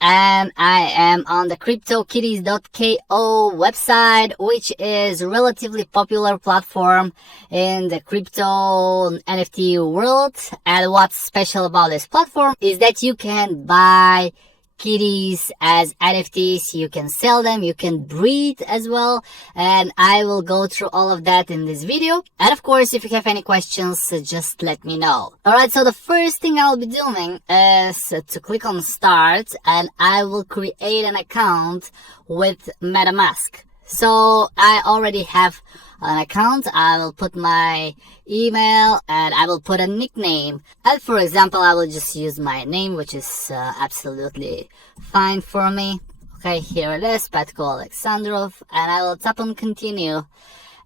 and I am on the CryptoKitties.ko website, which is a relatively popular platform in the crypto NFT world. And what's special about this platform is that you can buy kitties as NFTs, you can sell them, you can breed as well, and I will go through all of that in this video. And of course, if you have any questions, just let me know. Alright, so the first thing I'll be doing is to click on start, and I will create an account with MetaMask. So I already have an account. I will put my email and I will put a nickname, and for example I will just use my name, which is absolutely fine for me. Okay, here it is, Petko Alexandrov, and I will tap on continue,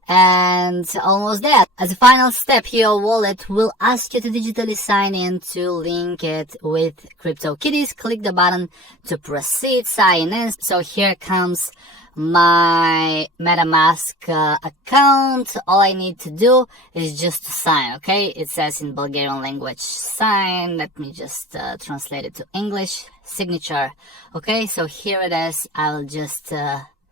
and almost there. As a final step, your wallet will ask you to digitally sign in to link it with CryptoKitties. Click the button to proceed, sign in. So here comes my MetaMask account. All I need to do is just to sign. Okay, it says in Bulgarian language sign. Let me just translate it to English. Signature. Okay, so here it is. I will just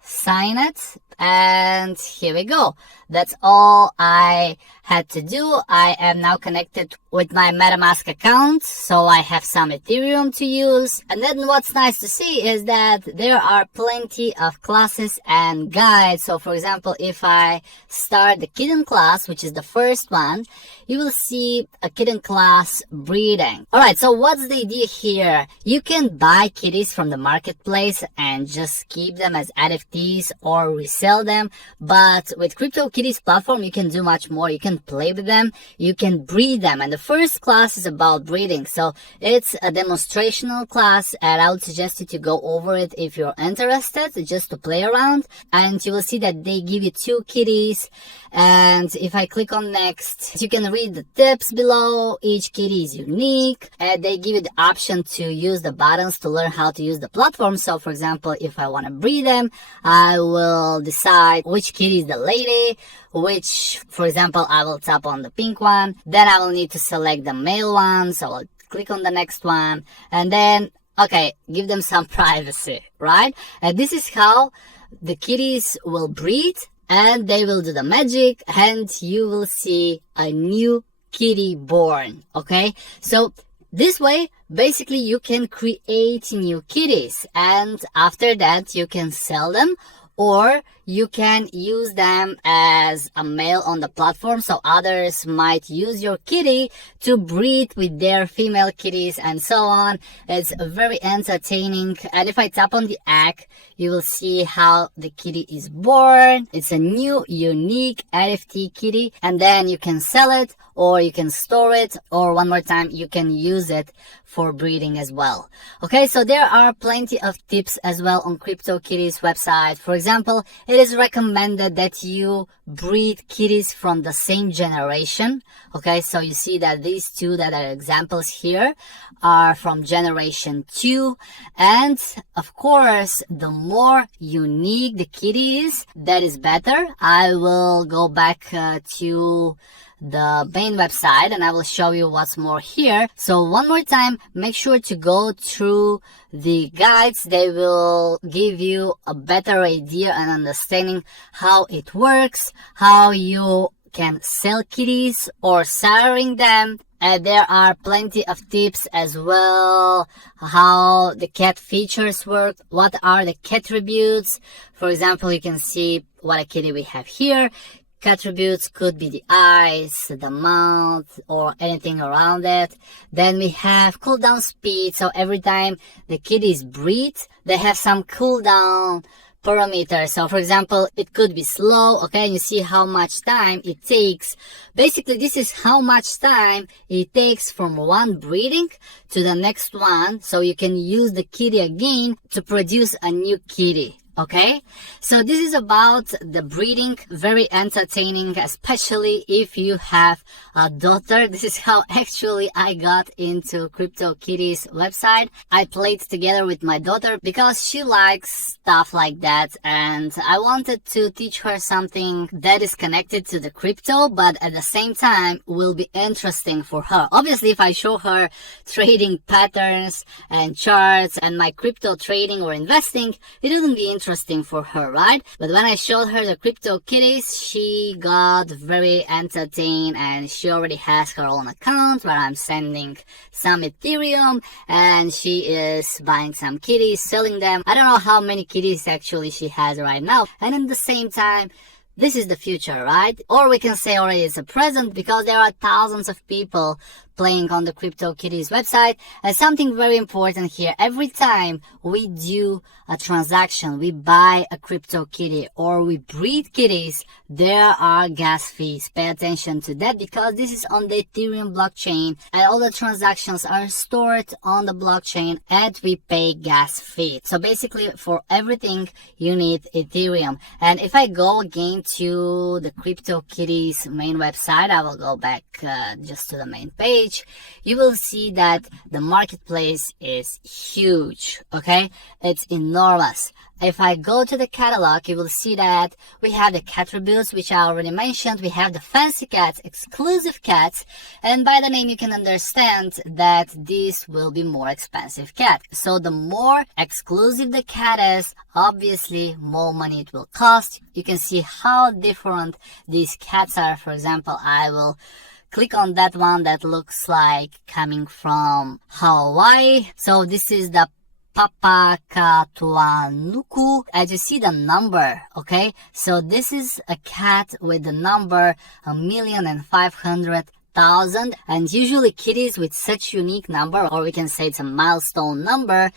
sign it, and here we go. That's all I had to do. I am now connected with my MetaMask account, so I have some Ethereum to use. And then what's nice to see is that there are plenty of classes and guides. So for example, if I start the kitten class, which is the first one, you will see a kitten class breeding. Alright, so what's the idea here? You can buy kitties from the marketplace and just keep them as NFTs or resell them, but with CryptoKitties platform you can do much more. You can play with them, you can breed them, and the first class is about breeding. So it's a demonstrational class, and I would suggest you to go over it if you're interested, just to play around. And you will see that they give you 2 kitties, and if I click on next, you can read the tips below. Each kitty is unique, and they give you the option to use the buttons to learn how to use the platform. So for example, if I want to breed them, I will decide which kitty is the lady, which, for example, I will tap on the pink one. Then I will need to select the male one, so I'll click on the next one, and then, okay, give them some privacy, right? And this is how the kitties will breed, and they will do the magic, and you will see a new kitty born. Okay, so this way basically you can create new kitties, and after that you can sell them, or you can use them as a male on the platform, so others might use your kitty to breed with their female kitties and so on. It's very entertaining. And if I tap on the egg, you will see how the kitty is born. It's a new unique NFT kitty, and then you can sell it, or you can store it, or one more time you can use it for breeding as well. Okay, so there are plenty of tips as well on CryptoKitties website. For example, it is recommended that you breed kitties from the same generation. Okay, so you see that these 2 that are examples here are from generation 2, and of course the more unique the kitty is, that is better. I will go back to the main website and I will show you what's more here. So one more time, make sure to go through the guides. They will give you a better idea and understanding how it works, how you can sell kitties or siring them. And there are plenty of tips as well, how the cat features work, what are the cat attributes. For example, you can see what a kitty we have here. Attributes could be the eyes, the mouth, or anything around it. Then we have cooldown speed. So every time the kitties breed, they have some cooldown parameters. So for example, it could be slow. Okay, and you see how much time it takes. Basically, this is how much time it takes from one breeding to the next one. So you can use the kitty again to produce a new kitty. Okay, so this is about the breeding, very entertaining, especially if you have a daughter. This is how actually I got into CryptoKitties website. I played together with my daughter because she likes stuff like that, and I wanted to teach her something that is connected to the crypto, but at the same time will be interesting for her. Obviously, if I show her trading patterns and charts and my crypto trading or investing, it wouldn't be interesting for her, right? But when I showed her the CryptoKitties, she got very entertained, and she already has her own account where I'm sending some Ethereum, and she is buying some kitties, selling them. I don't know how many kitties actually she has right now. And at the same time, this is the future, right? Or we can say already it's a present, because there are thousands of people playing on the CryptoKitties website. And something very important here, every time we do a transaction, we buy a CryptoKitty or we breed kitties, there are gas fees. Pay attention to that, because this is on the Ethereum blockchain and all the transactions are stored on the blockchain and we pay gas fee. So basically for everything you need Ethereum. And if I go again to the CryptoKitties main website, I will go back just to the main page. You will see that the marketplace is huge. Okay, it's enormous. If I go to the catalog, you will see that we have the cat attributes, which I already mentioned. We have the fancy cats, exclusive cats, and by the name you can understand that this will be more expensive cat. So the more exclusive the cat is, obviously more money it will cost. You can see how different these cats are. For example, I will click on that one that looks like coming from Hawaii. So this is the Papakatuanuku. As you see the number, okay? So this is a cat with the number 1,500,000, and usually kitties with such unique number, or we can say it's a milestone number,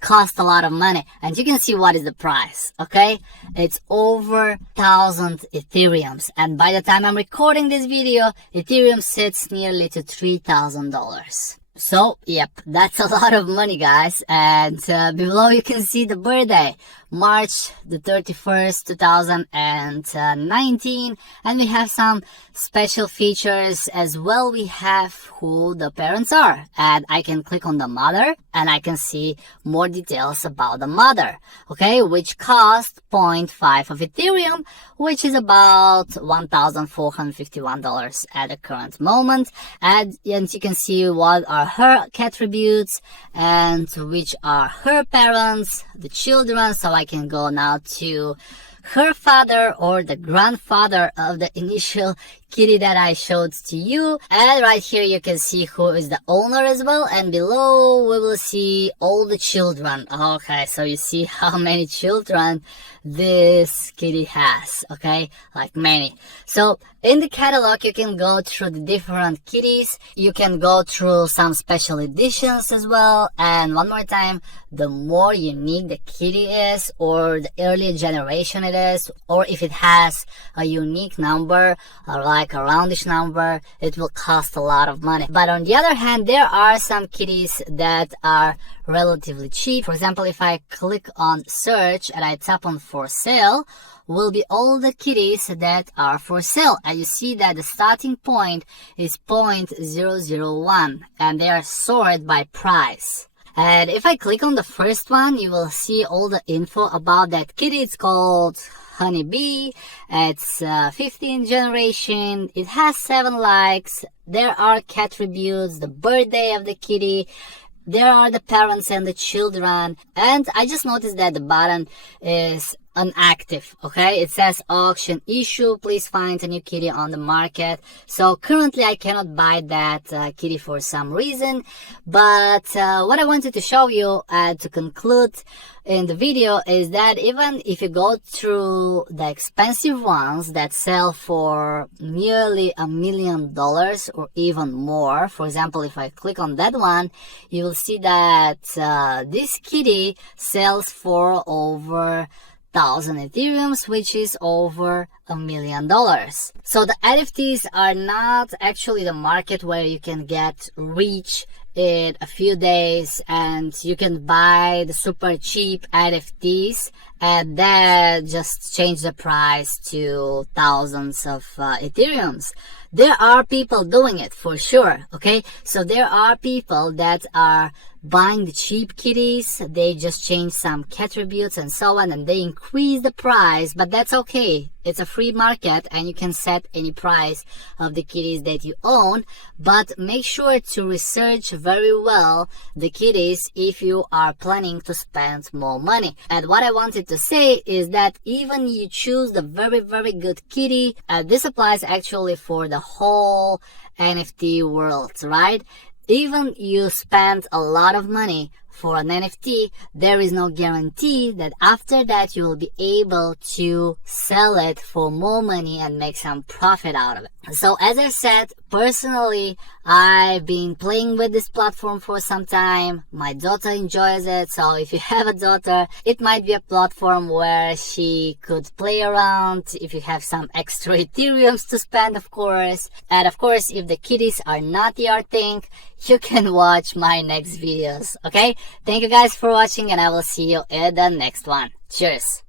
cost a lot of money. And you can see what is the price, okay? It's over 1,000 Ethereums, and by the time I'm recording this video, Ethereum sits nearly to $3,000. So, yep, that's a lot of money, guys. And below you can see the birthday, March the 31st, 2019. And we have some special features as well. We have who the parents are. And I can click on the mother and I can see more details about the mother. Okay, which cost 0.5 of Ethereum, which is about $1,451 at the current moment. And you can see what are her attributes and which are her parents, the children. So I can go now to her father or the grandfather of the initial kitty that I showed to you. And right here you can see who is the owner as well, and below we will see all the children. Okay, so you see how many children this kitty has, okay, like many. So in the catalog you can go through the different kitties, you can go through some special editions as well. And one more time, the more unique the kitty is, or the earlier generation it is, or if it has a unique number, or like a roundish number, it will cost a lot of money. But on the other hand, there are some kitties that are relatively cheap. For example, if I click on search and I tap on for sale, will be all the kitties that are for sale. And you see that the starting point is 0.001 and they are sorted by price. And if I click on the first one, you will see all the info about that kitty. It's called Honeybee. It's 15th generation. It has 7 likes. There are cat attributes, the birthday of the kitty. There are the parents and the children. And I just noticed that the button is inactive, okay? It says auction issue, please find a new kitty on the market. So currently I cannot buy that kitty for some reason. But what I wanted to show you to conclude in the video is that even if you go through the expensive ones that sell for nearly $1 million or even more, for example, if I click on that one, you will see that this kitty sells for over 1,000 Ethereums, which is over $1 million. So the NFTs are not actually the market where you can get rich in a few days, and you can buy the super cheap NFTs and then just change the price to thousands of Ethereums. There are people doing it for sure, okay? So there are people that are buying the cheap kitties, they just change some attributes and so on, and they increase the price, but that's okay. It's a free market and you can set any price of the kitties that you own, but make sure to research very well the kitties if you are planning to spend more money. And what I wanted to say is that even you choose the very good kitty, this applies actually for the whole NFT world, right? Even you spend a lot of money for an NFT, there is no guarantee that after that you will be able to sell it for more money and make some profit out of it. So as I said, personally, I've been playing with this platform for some time. My daughter enjoys it, so if you have a daughter, it might be a platform where she could play around if you have some extra Ethereums to spend, of course. And of course, if the kitties are not your thing, you can watch my next videos, okay? Thank you guys for watching, and I will see you in the next one. Cheers!